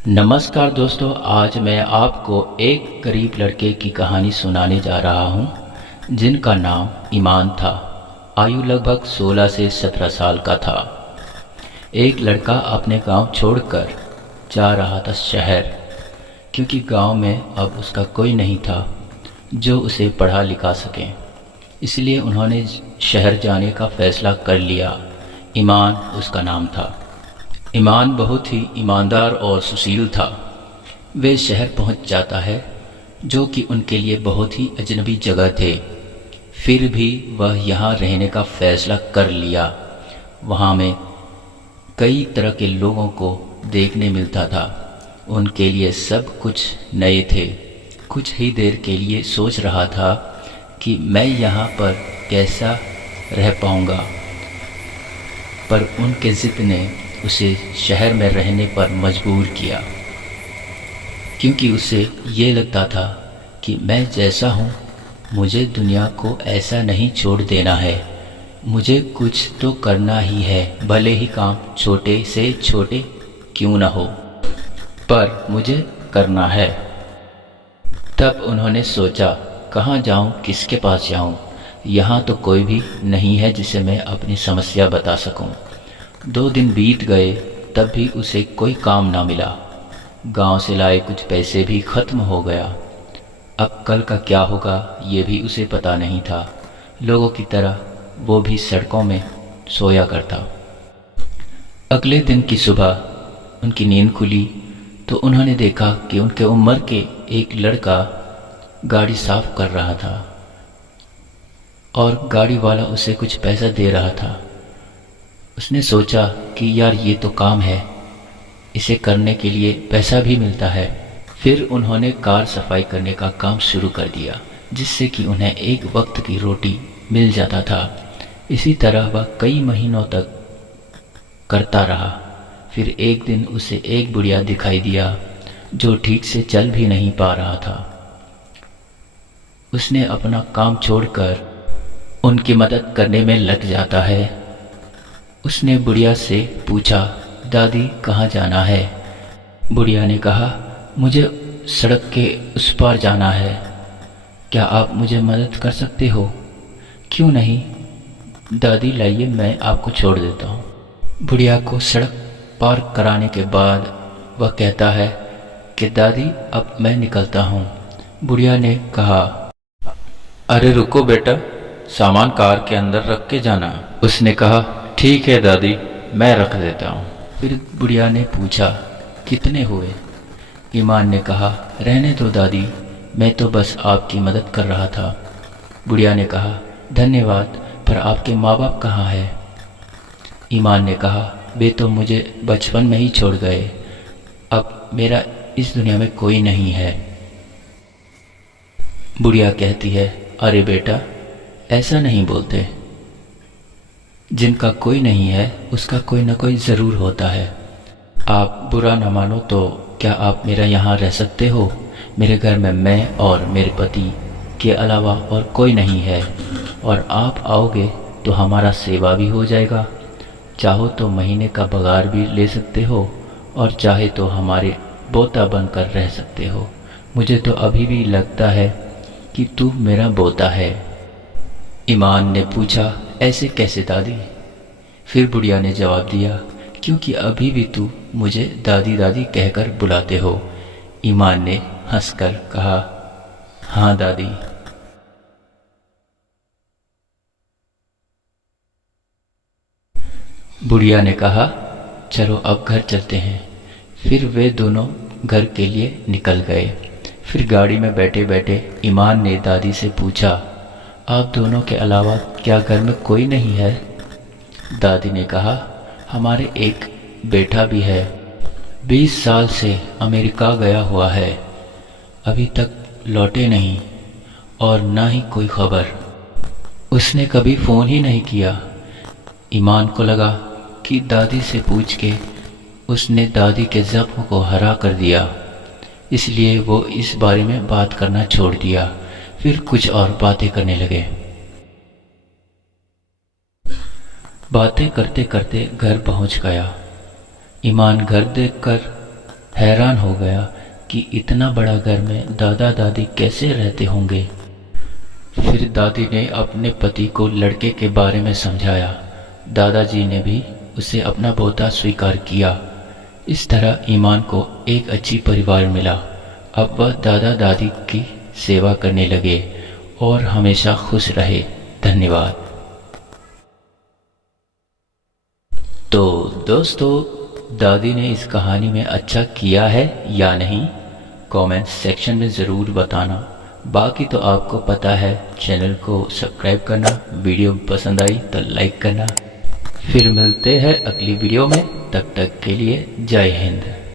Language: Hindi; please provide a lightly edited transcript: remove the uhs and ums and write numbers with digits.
नमस्कार दोस्तों, आज मैं आपको एक गरीब लड़के की कहानी सुनाने जा रहा हूँ जिनका नाम ईमान था। आयु लगभग 16 से 17 साल का था। एक लड़का अपने गांव छोड़कर जा रहा था शहर, क्योंकि गांव में अब उसका कोई नहीं था जो उसे पढ़ा लिखा सके। इसलिए उन्होंने शहर जाने का फ़ैसला कर लिया। ईमान उसका नाम था। ईमान बहुत ही ईमानदार और सुशील था। वे शहर पहुंच जाता है, जो कि उनके लिए बहुत ही अजनबी जगह थे। फिर भी वह यहाँ रहने का फ़ैसला कर लिया। वहाँ में कई तरह के लोगों को देखने मिलता था। उनके लिए सब कुछ नए थे। कुछ ही देर के लिए सोच रहा था कि मैं यहाँ पर कैसा रह पाऊँगा, पर उनके ज़िद ने उसे शहर में रहने पर मजबूर किया, क्योंकि उसे ये लगता था कि मैं जैसा हूँ, मुझे दुनिया को ऐसा नहीं छोड़ देना है। मुझे कुछ तो करना ही है, भले ही काम छोटे से छोटे क्यों न हो, पर मुझे करना है। तब उन्होंने सोचा, कहाँ जाऊँ, किसके पास जाऊँ? यहाँ तो कोई भी नहीं है जिसे मैं अपनी समस्या बता सकूँ। 2 दिन बीत गए, तब भी उसे कोई काम ना मिला। गांव से लाए कुछ पैसे भी खत्म हो गया। अब कल का क्या होगा ये भी उसे पता नहीं था। लोगों की तरह वो भी सड़कों में सोया करता। अगले दिन की सुबह उनकी नींद खुली तो उन्होंने देखा कि उनके उम्र के एक लड़का गाड़ी साफ कर रहा था और गाड़ी वाला उसे कुछ पैसा दे रहा था। उसने सोचा कि यार, ये तो काम है, इसे करने के लिए पैसा भी मिलता है। फिर उन्होंने कार सफाई करने का काम शुरू कर दिया, जिससे कि उन्हें एक वक्त की रोटी मिल जाता था। इसी तरह वह कई महीनों तक करता रहा। फिर एक दिन उसे एक बुढ़िया दिखाई दिया जो ठीक से चल भी नहीं पा रहा था। उसने अपना काम छोड़कर उनकी मदद करने में लग जाता है। उसने बुढ़िया से पूछा, दादी कहाँ जाना है? बुढ़िया ने कहा, मुझे सड़क के उस पार जाना है। क्या आप मुझे मदद कर सकते हो? क्यों नहीं दादी, लाइए मैं आपको छोड़ देता हूँ। बुढ़िया को सड़क पार कराने के बाद वह कहता है कि दादी अब मैं निकलता हूँ। बुढ़िया ने कहा, अरे रुको बेटा, सामान कार के अंदर रख के जाना। उसने कहा, ठीक है दादी, मैं रख देता हूँ। फिर बुढ़िया ने पूछा, कितने हुए? ईमान ने कहा, रहने दो दादी, मैं तो बस आपकी मदद कर रहा था। बुढ़िया ने कहा, धन्यवाद, पर आपके माँ बाप कहाँ हैं? ईमान ने कहा, वे तो मुझे बचपन में ही छोड़ गए। अब मेरा इस दुनिया में कोई नहीं है। बुढ़िया कहती है, अरे बेटा, ऐसा नहीं बोलते। जिनका कोई नहीं है उसका कोई न कोई ज़रूर होता है। आप बुरा न मानो तो क्या आप मेरा यहाँ रह सकते हो? मेरे घर में मैं और मेरे पति के अलावा और कोई नहीं है, और आप आओगे तो हमारा सेवा भी हो जाएगा। चाहो तो महीने का पगार भी ले सकते हो, और चाहे तो हमारे बोता बनकर रह सकते हो। मुझे तो अभी भी लगता है कि तू मेरा बोता है। ईमान ने पूछा, ऐसे कैसे दादी? फिर बुढ़िया ने जवाब दिया, क्योंकि अभी भी तू मुझे दादी दादी कहकर बुलाते हो। ईमान ने हंसकर कहा, हाँ दादी। बुढ़िया ने कहा, चलो अब घर चलते हैं। फिर वे दोनों घर के लिए निकल गए। फिर गाड़ी में बैठे बैठे ईमान ने दादी से पूछा, आप दोनों के अलावा क्या घर में कोई नहीं है? दादी ने कहा, हमारे एक बेटा भी है, 20 साल से अमेरिका गया हुआ है, अभी तक लौटे नहीं, और ना ही कोई खबर। उसने कभी फ़ोन ही नहीं किया। ईमान को लगा कि दादी से पूछ के उसने दादी के ज़ख्म को हरा कर दिया, इसलिए वो इस बारे में बात करना छोड़ दिया। फिर कुछ और बातें करने लगे। बातें करते करते घर पहुंच गया। ईमान घर देखकर हैरान हो गया कि इतना बड़ा घर में दादा दादी कैसे रहते होंगे। फिर दादी ने अपने पति को लड़के के बारे में समझाया। दादाजी ने भी उसे अपना पोता स्वीकार किया। इस तरह ईमान को एक अच्छी परिवार मिला। अब वह दादा दादी की सेवा करने लगे और हमेशा खुश रहे। धन्यवाद। तो दोस्तों, दादी ने इस कहानी में अच्छा किया है या नहीं, कमेंट सेक्शन में ज़रूर बताना। बाकी तो आपको पता है, चैनल को सब्सक्राइब करना, वीडियो पसंद आई तो लाइक करना। फिर मिलते हैं अगली वीडियो में, तब तक के लिए जय हिंद।